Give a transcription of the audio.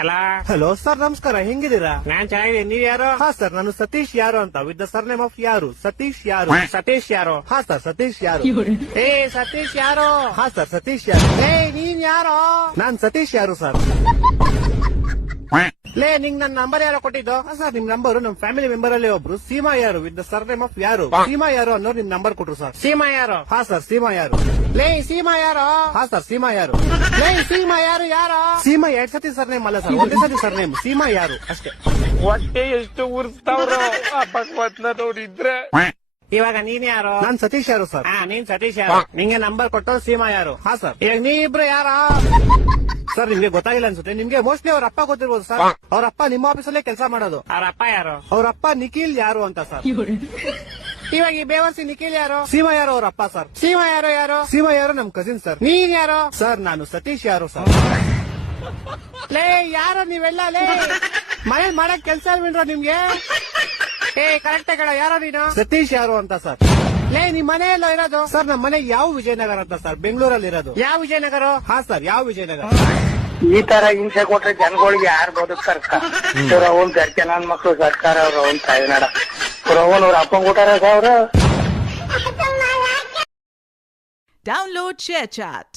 ಅಲ್ಲ hello sir, ನಮಸ್ಕಾರ. ಹೆಂಗಿದ್ದೀರಾ? ನಾನ್ ಚೆನ್ನಾಗಿದ್ದೀನಿ. ನೀವ್ ಯಾರು? ಹಾ ಸರ್, ನಾನು ಸತೀಶ್ ಯಾರು ಅಂತ, ವಿತ್ ದ ಸರ್ನೇಮ್ ಆಫ್ ಯಾರು. ಸತೀಶ್ ಯಾರು. ಸತೀಶ್ ಯಾರು? ಹಾ ಸರ್, ಸತೀಶ್ ಯಾರು. ಏ ಸತೀಶ್ ಯಾರು? ಹಾ ಸರ್, ಸತೀಶ್ ಯಾರು. ಏ ನೀನ್ ಯಾರು? ನಾನ್ ಸತೀಶ್ ಯಾರು ಸರ್. ಲೇ ನಿಂಗ್ ನನ್ ನಂಬರ್ ಯಾರೋ ಕೊಟ್ಟಿದ್ದು? ಹಾ ಸರ್, ನಿಮ್ ನಂಬರ್ ನಮ್ ಫ್ಯಾಮಿಲಿ ಮೆಂಬರ್ ಅಲ್ಲಿ ಒಬ್ರು ಸೀಮಾ ಯಾರು ವಿತ್ ದ ಸರ್ನೇಮ್ ಆಫ್ ಯಾರು. ಸೀಮಾ ಯಾರು ಅನ್ನೋರು ನಿಮ್ ನಂಬರ್ ಕೊಟ್ರು ಸರ್. ಸೀಮಾ ಯಾರು? ಹಾ ಸರ್, ಸೀಮಾ ಯಾರು. ಲೇ ಸೀಮಾ ಯಾರು? ಹಾ ಸರ್, ಸೀಮಾ ಯಾರು. ಲೇ ಸೀಮಾ ಯಾರು? ಯಾರು? ಸೀಮಾ 2 ಸತಿ ಸರ್ನೇಮ್ ಅಲ್ಲ ಸರ್, ಒಂದೇ ಸತಿ ಸರ್ನೇಮ್. ಸೀಮಾ ಯಾರು ಅಷ್ಟೇ. ಹೊಟ್ಟೆ ಎಷ್ಟು ಉರ್ಸ್ತಾವ್ರ ಆ ಭಗವತ್ನ ನೋಡಿದ್ರೆ. ಇವಾಗ ನೀನ್ ಯಾರು? ನಾನ್ ಸತೀಶ್ ಯಾರು ಸರ್. ಹಾ ನೀನ್ ಸತೀಶ್ ಯಾರು? ನಿಂಗೆ ನಂಬರ್ ಕೊಟ್ಟು ಸೀಮಾ ಯಾರು? ಹಾ ಸರ್. ಇವಾಗ ನೀ ಇಬ್ರು ಯಾರ? ಸರ್, ನಿಮ್ಗೆ ಗೊತ್ತಾಗಿಲ್ಲ ಅನ್ಸುತ್ತೆ. ನಿಮ್ಗೆ ಮೋಸ್ಟ್ಲಿ ಅವ್ರ ಅಪ್ಪ ಗೊತ್ತಿರ್ಬೋದು ಸರ್. ಅವ್ರ ಅಪ್ಪ ನಿಮ್ಮ ಆಫೀಸಲ್ಲೇ ಕೆಲಸ ಮಾಡೋದು. ಅವ್ರ ಅಪ್ಪ ಯಾರು? ಅವ್ರ ಅಪ್ಪ ನಿಖಿಲ್ ಯಾರು ಅಂತ ಸರ್. ಇವಾಗ ಈ ಬೇವರ್ಸಿ ನಿಖಿಲ್ ಯಾರು? ಸೀಮಾ ಯಾರು ಅವ್ರ ಅಪ್ಪ ಸರ್. ಸೀಮಾ ಯಾರು? ಯಾರು? ಸೀಮಾ ಯಾರು ನಮ್ ಕಸಿನ್ ಸರ್. ನೀನ್ ಯಾರು? ಸರ್, ನಾನು ಸತೀಶ್ ಯಾರು ಸರ್. ಲೇ ಯಾರು ನೀವೆಲ್ಲ? ಲೇ ಮನೇಲಿ ಮಾಡಕ್ ಕೆಲ್ಸ ಇಲ್ವೇನ್ರ ನಿಮ್ಗೆ? ಏ ಕರೆಕ್ಟ್ ಕಣ, ಯಾರೋ ನೀನು? ಸತೀಶ್ ಯಾರು ಅಂತ ಸರ್. ಲೇ ನಿಮ್ ಮನೆ ಎಲ್ಲ ಇರೋದು? ಸರ್, ನಮ್ಮ ಮನೆ ಯಾವ ವಿಜಯನಗರ ಅಂತ ಸರ್, ಬೆಂಗಳೂರಲ್ಲಿ ಇರೋದು. ಯಾವ ವಿಜಯನಗರ? ಹಾ ಸರ್, ಯಾವ ವಿಜಯನಗರ. ಈ ತರ ಹಿಂಸೆ ಕೊಟ್ರೆ ಜನಗಳಿಗೆ ಯಾರು ಬದುಕ್ತಾರ? ಅವ್ನ್ ಗರ್ಕೆ ನನ್ ಮಕ್ಳು ಸರ್ಕಾರ ಅವ್ರ ಅವ್ನ್ ತಾಯಿನಾಡ ಅವ್ರ ಅಪ್ಪಂಗ್ ಕೊಟ್ಟಾರ ಅವ್ರ. Download ShareChat.